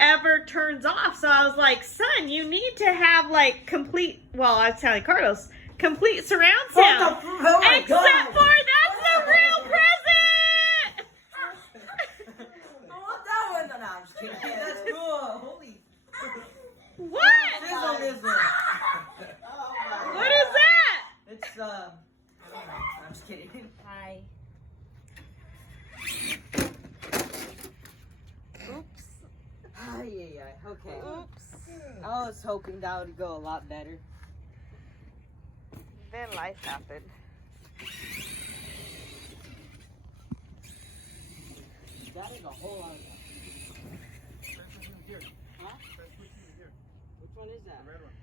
ever turns off. So I was like, son, you need to have like complete, well, I was telling Carlos, complete surround sound. Oh my Except God. for that's the real present. I want that one. No, I'm just kidding. That's cool. Holy. What? What is on this one? What is that? It's, I don't know. I'm just kidding. Hi. Oops. Okay. Oops. I was hoping that would go a lot better. Then life happened. That is a whole lot of stuff. Here. Huh? Here. Which one is that? The red one.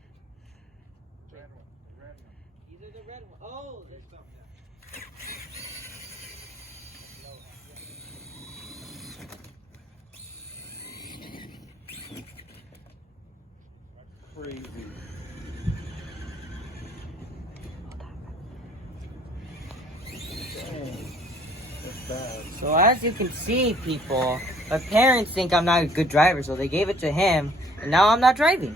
The red one. The red one. These are the red ones. Oh, there's Stuff, yeah. Crazy. Dang. That's bad. So as you can see, people, my parents think I'm not a good driver, so they gave it to him, and now I'm not driving.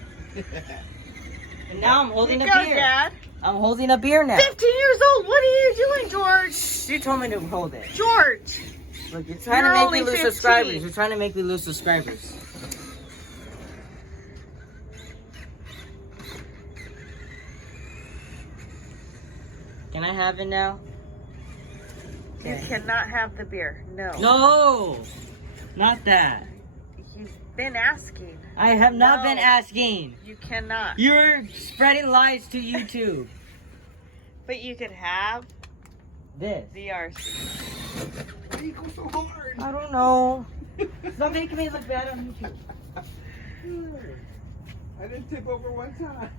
And now I'm holding a Go, beer. Dad. I'm holding a beer now. 15 years old. What are you doing, George? She told me to hold it. George. Look, you're trying You're to make only me lose 15. subscribers. You're trying to make me lose subscribers. Can I have it now? You cannot have the beer. No. No! Not that. He's been asking. I have not No. been asking. You cannot. You're spreading lies to YouTube. But you could have This. the RC. Why do you go so hard? I don't know. Stop making me look bad on YouTube. I didn't tip over one time.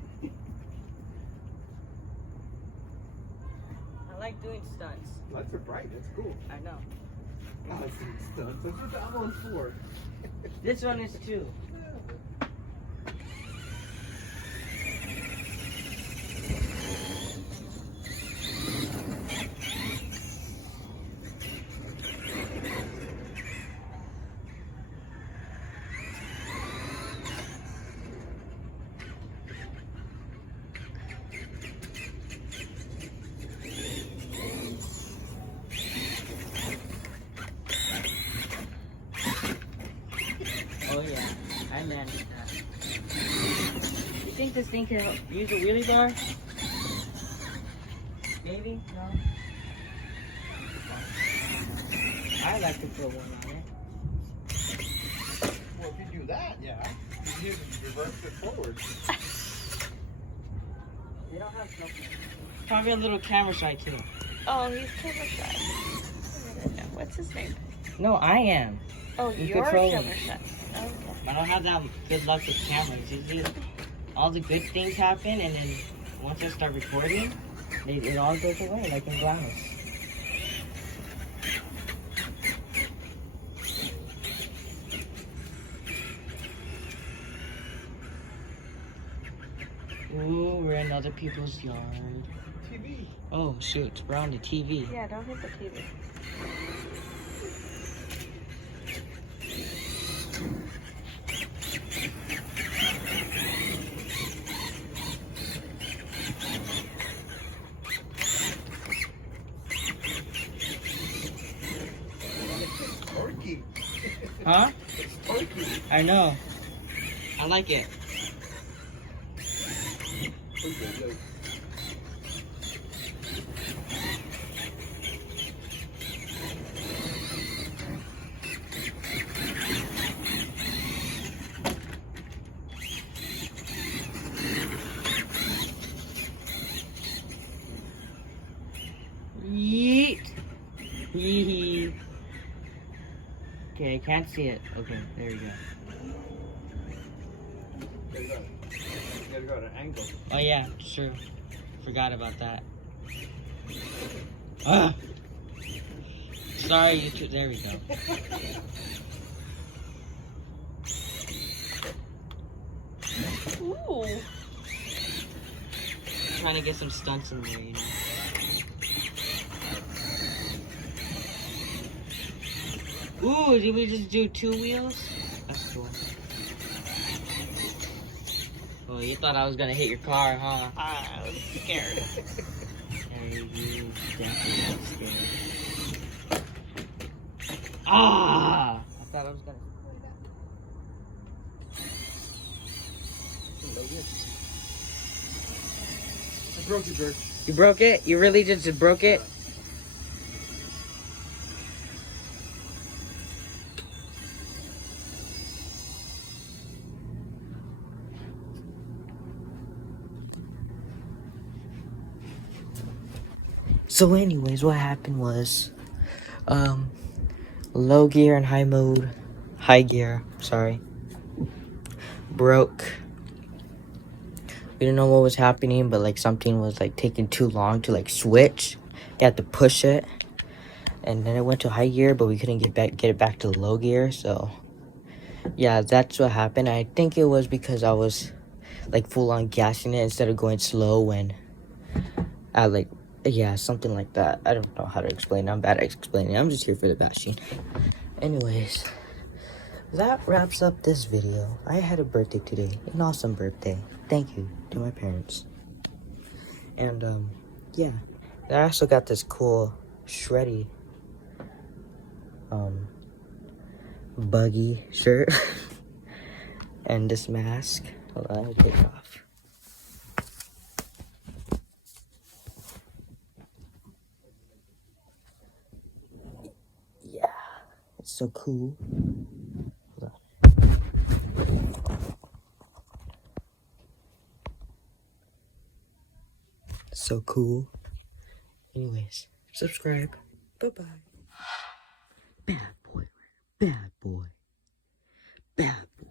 I like doing stunts. Lights are bright. That's cool. I know. God, that's stunts. That's what that one's for. This one is too. Oh yeah, I managed that. You think this thing can use a wheelie bar? Maybe? No? I like to put one on it. Well, if you do that, yeah. You can reverse it forward. They don't have something. Probably a little camera shy too. Oh, he's camera shy. What's his name? No, I am. Oh, You you're control camera him. shy. Okay. I don't have that good luck with cameras. It's just, all the good things happen, and then once I start recording, it all goes away, like in glass. Ooh, we're in other people's yard. TV. Oh shoot, we're on the TV. Yeah, don't hit the TV. Torquey. Huh? It's torquey. I know. I like it. Okay, look. Yeet. Hee. Okay, I can't see it. Okay, there you go. You gotta go at an angle. Oh yeah, sure. Forgot about that. Ah. Sorry, YouTube. There we go. Ooh. Trying to get some stunts in there, you know. Ooh, did we just do 2 wheels? That's cool. you thought I was gonna hit your car, huh? I was scared. Yeah, you definitely got scared. Ah! I thought I was gonna. I broke it, George. You broke it? You really just broke it? So anyways, what happened was, low gear and high gear, sorry, broke. We didn't know what was happening, but like something was like taking too long to like switch. You had to push it. And then it went to high gear, but we couldn't get it back to low gear, so yeah, that's what happened. I think it was because I was like full on gassing it instead of going slow when I like, yeah, something like that. I don't know how to explain it. I'm bad at explaining. I'm just here for the bashing. Anyways, that wraps up this video. I had a birthday today, an awesome birthday. Thank you to my parents. And yeah, I also got this cool shreddy buggy shirt and this mask. Hold on, I'll take it off. Yeah, it's so cool. Hold on. So cool. Anyways, subscribe. Bye-bye. Bad boy. Bad boy. Bad boy.